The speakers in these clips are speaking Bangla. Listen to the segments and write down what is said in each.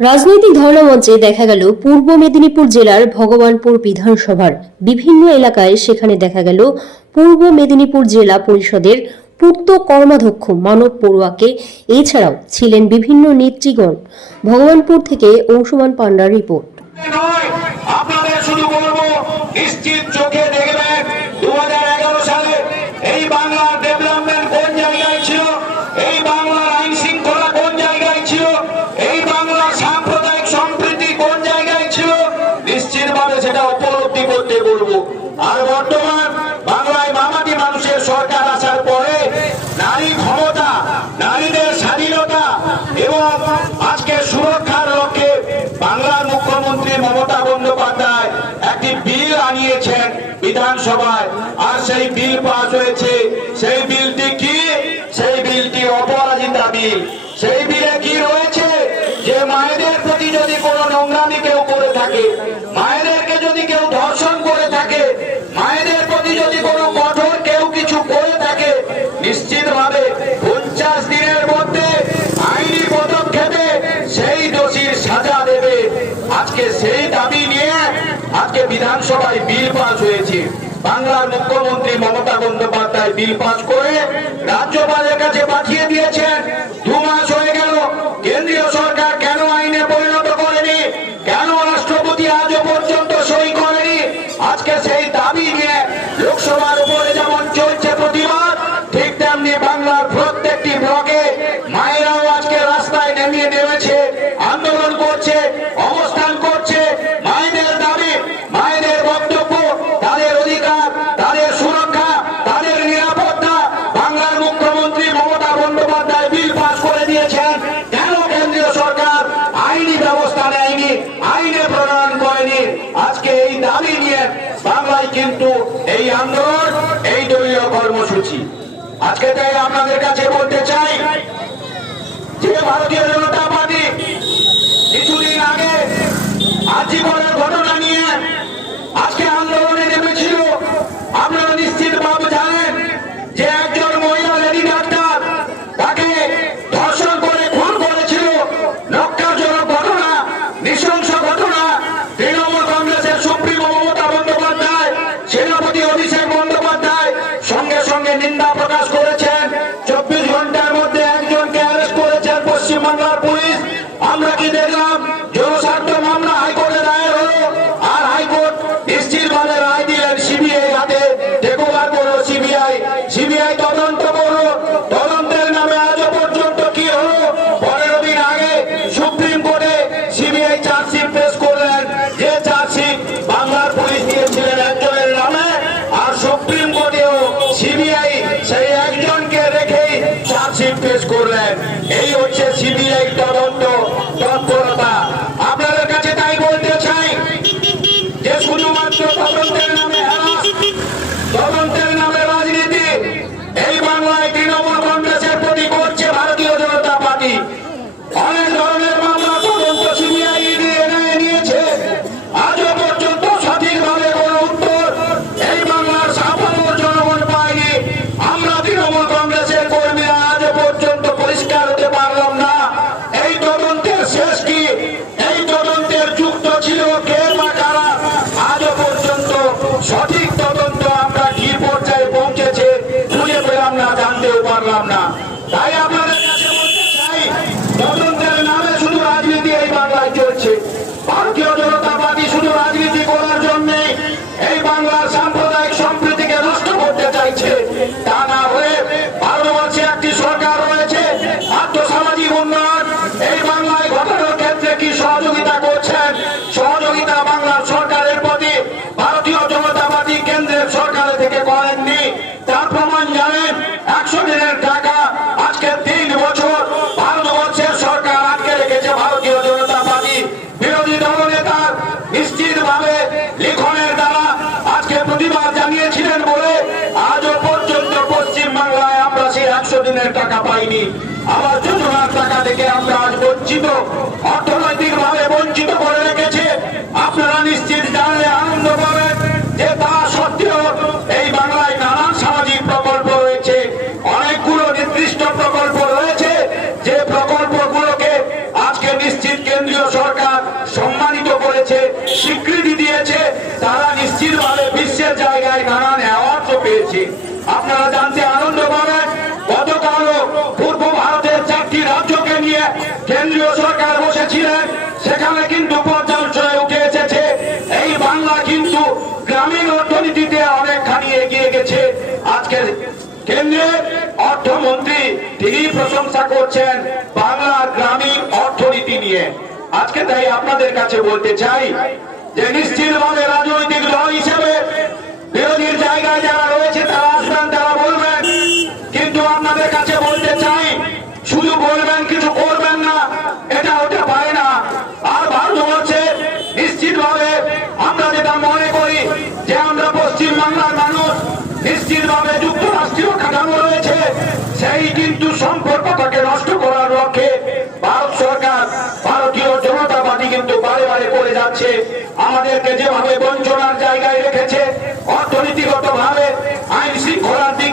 রাজনৈতিক ধর্ণা মঞ্চে দেখা গেল পূর্ব মেদিনীপুর জেলার ভগবানপুর বিধানসভার বিভিন্ন এলাকায়। সেখানে দেখা গেল পূর্ব মেদিনীপুর জেলা পরিষদের পূর্ত কর্মাধ্যক্ষ মানব পড়ুয়াকে। এছাড়াও ছিলেন বিভিন্ন নেতৃগণ। ভগবানপুর থেকে অংশুমান পান্ডার রিপোর্ট। আপনাদের শুধু বলবো, নিশ্চিত চোখে দেখবেন 2011 সালে এই বাংলার ডেভেলপমেন্ট কোন জায়গায় ছিল, এই বাংলার আইন শৃঙ্খলা কোন জায়গায় ছিল, এই বাংলার সাম্প্রদায়িক সম্প্রীতি কোন জায়গায় ছিল, নিশ্চিতভাবে সেটা উপলব্ধি করতে বলবো। আর বর্তমান বাংলায় মামাটি মানুষের সরকার আসার পরে নারী ক্ষমতা, নারীদের স্বাধীনতা এবং আজকে সুরক্ষার লক্ষ্যে বাংলার মুখ্যমন্ত্রী মমতা বন্দ্যোপাধ্যায় একটি বিল আনিয়েছেন বিধানসভায়। আর সেই বিল পাস হয়েছে। সেই বিলটি কি? সেই বিলটি অপরাজিতা বিল। সেই বিলে কি রয়েছে? যে মায়েদের প্রতি যদি কোনো নোংরামি কেউ করে থাকে, মায়েদেরকে যদি কেউ ধর্ষণ করে থাকে, মায়েদের প্রতি যদি কোনো কঠোর কেউ কিছু করে থাকে, নিশ্চিতভাবে 50 দিনের মধ্যে আইনি পদক্ষেপে সেই দোষীর সাজা দেবে। আজকে সেই দাবি নিয়ে আজকে বিধানসভায় বিল পাস হয়েছে। বাংলার মুখ্যমন্ত্রী মমতা বন্দ্যোপাধ্যায় বিল পাস করে রাজ্যপালের কাছে পাঠিয়ে দিয়েছেন। 2 মাস হয়ে গেল। কেন্দ্রীয় সরকার কেন আইনে পরিণত করেনি? কেন রাষ্ট্রপতি আজও পর্যন্ত সই করেনি? আজকে সেই দাবি নিয়ে লোকসভার উপরে যেমন চলছে প্রতিবাদ, ঠিক তেমনি বাংলার প্রত্যেকটি ব্লকে মায়েরাও আজকে রাস্তায় নেমেছে, আন্দোলন করছে, অবস্থান করছে। মায়েদের দাবি, মায়েদের বক্তব্য, তাদের অধিকার, তাদের সুরক্ষা, তাদের নিরাপত্তা বাংলার মুখ্যমন্ত্রী মমতা বন্দ্যোপাধ্যায় বিল পাস করে দিয়েছেন। কেন কেন্দ্রীয় সরকার আইনি ব্যবস্থা নেয়নি, আইনে প্রণয়ন করেনি? আজকে এই দাবি নিয়ে বাংলায় কিন্তু এই আন্দোলন, এই দলীয় কর্মসূচি। আজকে তাই আপনাদের কাছে বলতে চাই যে ভারতীয় জনতা পার্টি কিছুদিন আগে আজীবনের ঘটনা নিয়ে আজকে আন্দোলনে নেমেছিল। আপনারা নিশ্চিতভাবে জানেন যে একজন মহিলা লেডি ডাক্তার, তাকে ধর্ষণ করে খুন করেছিল। লজ্জাজনক ঘটনা, নৃশংস ঘটনা। তৃণমূল কংগ্রেসের সুপ্রিমো মমতা বন্দ্যোপাধ্যায়, সেনাপতি অভিষেক বন্দ্যোপাধ্যায় সঙ্গে সঙ্গে নিন্দা প্রকাশ করেছেন। 24 ঘন্টার মধ্যে একজনকে অ্যারেস্ট করেছেন পশ্চিমবাংলার পুলিশ। আমরা কি দেখলাম? জনস্বার্থ মামলা হাইকোর্টে দায়ের হলো, আর হাইকোর্ট নিশ্চিতভাবে রায় দিলেন সিবিআই হাতে টেকওভার করলো। সিবিআই তদন্ত করলো। তদন্তের নামে আজও পর্যন্ত কি হলো? 15 দিন আগে সুপ্রিম কোর্টে সিবিআই চার্জশিট পেশ করলেন। যে চার্জশিট বাংলার পুলিশ দিয়েছিলেন একজনের নামে, আর সুপ্রিম কোর্টেও সিবিআই সেই একজনকে রেখেই চার্জশিট পেশ করলেন। এই হচ্ছে সিবিআই তদন্ত তৎপরতা। আপনাদের কাছে তাই বলতে চাই যে শুধুমাত্র তদন্তের নামে হ্যারাস, তদন্তের নামে রাজনীতি এই বাংলায় তৃণমূল কংগ্রেসের প্রতি করছে ভারতীয় জনতা পার্টি। অনেক ধরনের মামলা তদন্ত সিবিআই নিয়েছে। আজও পর্যন্ত সঠিকভাবে কোনো উত্তর এই বাংলার সাধারণ জনগণ পায়নি। আমরা তৃণমূল কংগ্রেসের কর্মীরা আজও পর্যন্ত পরিষ্কার হতে পারলাম না এই তদন্তের শেষ কি, এই তদন্তের যুক্ত ছিল কে বা কারা। আজও পর্যন্ত সঠিক তদন্ত আমরা কি পর্যায়ে পৌঁছেছে খুঁজে পেলাম না, জানতেও পারলাম না। তাই আপনাদের কাছে বলতে চাই, তদন্তের নামে শুধু রাজনীতি এই বাংলায় চলছে। ভারতীয় জনতা পার্টি শুধু রাজনীতি করার জন্য এই বাংলার সাম্প্রদায়িক সম্প্রীতিকে নষ্ট করতে চাইছে। তা না হয়ে ভারতবর্ষে একটি সরকার রয়েছে, আর্থসামাজিক উন্নয়ন এই বাংলায় ঘটানোর ক্ষেত্রে কি সহযোগিতা করছেন? সহযোগিতা বাংলার সরকারের প্রতি ভারতীয় জনতা পার্টি কেন্দ্রের সরকারের থেকে করেননি। তার প্রমাণ জানেন, 100 দিনের টাকা আজকে 3 বছর ভারতবর্ষের সরকার আটকে রেখেছে ভারতীয় জনতা পার্টি। বিরোধী দলনেতার নিশ্চিতভাবে লিখনের দ্বারা আজকে প্রতিবাদ জানিয়েছিলেন বলে আজও পর্যন্ত পশ্চিমবাংলায় আমরা সেই 100 দিনের টাকা পাইনি। আবার যোজনার টাকা থেকে আমরা আজ বঞ্চিত, অর্থনৈতিক ভাবে বঞ্চিত করে রেখেছে। আপনারা নিশ্চিত জানলে আনন্দ পাবেন যে তা সত্ত্বেও এই বাংলায় নানান সামাজিক প্রকল্প রয়েছে, অনেকগুলো নির্দিষ্ট প্রকল্প রয়েছে, যে প্রকল্পগুলোকে আজকে নিশ্চিত নিশ্চিত কেন্দ্রীয় সরকার সম্মানিত করেছে, স্বীকৃতি দিয়েছে, তারা নিশ্চিতভাবে বিশ্বের জায়গায় নানান অ্যাওয়ার্ডও পেয়েছে। আপনারা জানতে আনন্দ পাবেন, গতকালও পূর্ব ভারতের 4টি রাজ্যকে নিয়ে কেন্দ্রীয় সরকার বসেছিলেন, সেখানে কিন্তু পর্যালোচনায় উঠে এসেছে এই বাংলা কিন্তু গ্রামীণ অর্থনীতিতে অনেকখানি এগিয়ে গেছে। আজকে কেন্দ্রের অর্থমন্ত্রী তিনি প্রশংসা করছেন বাংলার গ্রামীণ অর্থনীতি নিয়ে। আজকে তাই আপনাদের কাছে বলতে চাই যে নিশ্চিতভাবে রাজনৈতিক দল হিসেবে বিরোধীর জায়গায় যারা রয়েছে তারা আসবেন, তারা বলবেন, কিন্তু আপনাদের কাছে বলতে চাই শুধু বলবেন কিছু করবেন না, এটা হতে পারে না। আর ভারতবর্ষে নিশ্চিতভাবে আমরা যেটা মনে করি যে আমরা পশ্চিম বাংলার মানুষ, নিশ্চিতভাবে যুক্তরাষ্ট্রীয় কাঠামো রয়েছে, সেই কিন্তু সম্পর্কটাকে নষ্ট করার লক্ষ্যে ভারত সরকার, ভারতীয় জনতা পার্টি কিন্তু বারে বারে করে যাচ্ছে। আমাদেরকে যেভাবে বঞ্চনার জায়গায় রেখেছে, অর্থনীতিগত ভাবে আইন শৃঙ্খলার দিক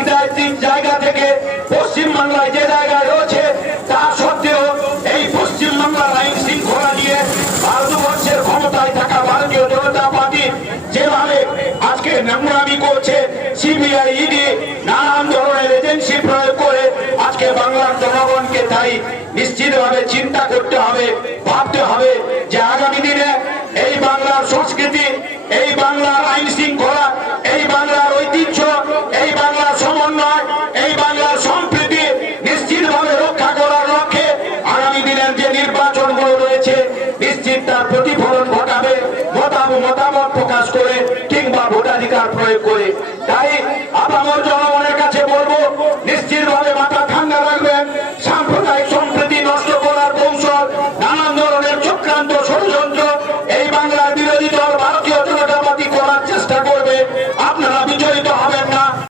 জায়গা থেকে পশ্চিম বাংলায় যে জায়গায় রয়েছে, তা সত্ত্বেও এই পশ্চিম বাংলার আইন শৃঙ্খলা নিয়ে ভারতবর্ষের ক্ষমতায় থাকা ভারতীয় জনতা পার্টি যেভাবে আজকে নোংরামি করছে, সিবিআই, ইডি নানান ধরনের এজেন্সি প্রয়োগ করে আজকে বাংলার জনগণকে তাই নিশ্চিতভাবে চিন্তা করতে হবে, ভাবতে হবে যে আগামী দিনে এই বাংলার সংস্কৃতি, এই বাংলার আইন শৃঙ্খলা, এই বাংলার ঐতিহ্য, এই বাংলার সমন্বয়, এই বাংলার সম্প্রীতি নিশ্চিতভাবে রক্ষা করার লক্ষ্যে আগামী দিনের যে নির্বাচনগুলো রয়েছে নিশ্চিত তার প্রতি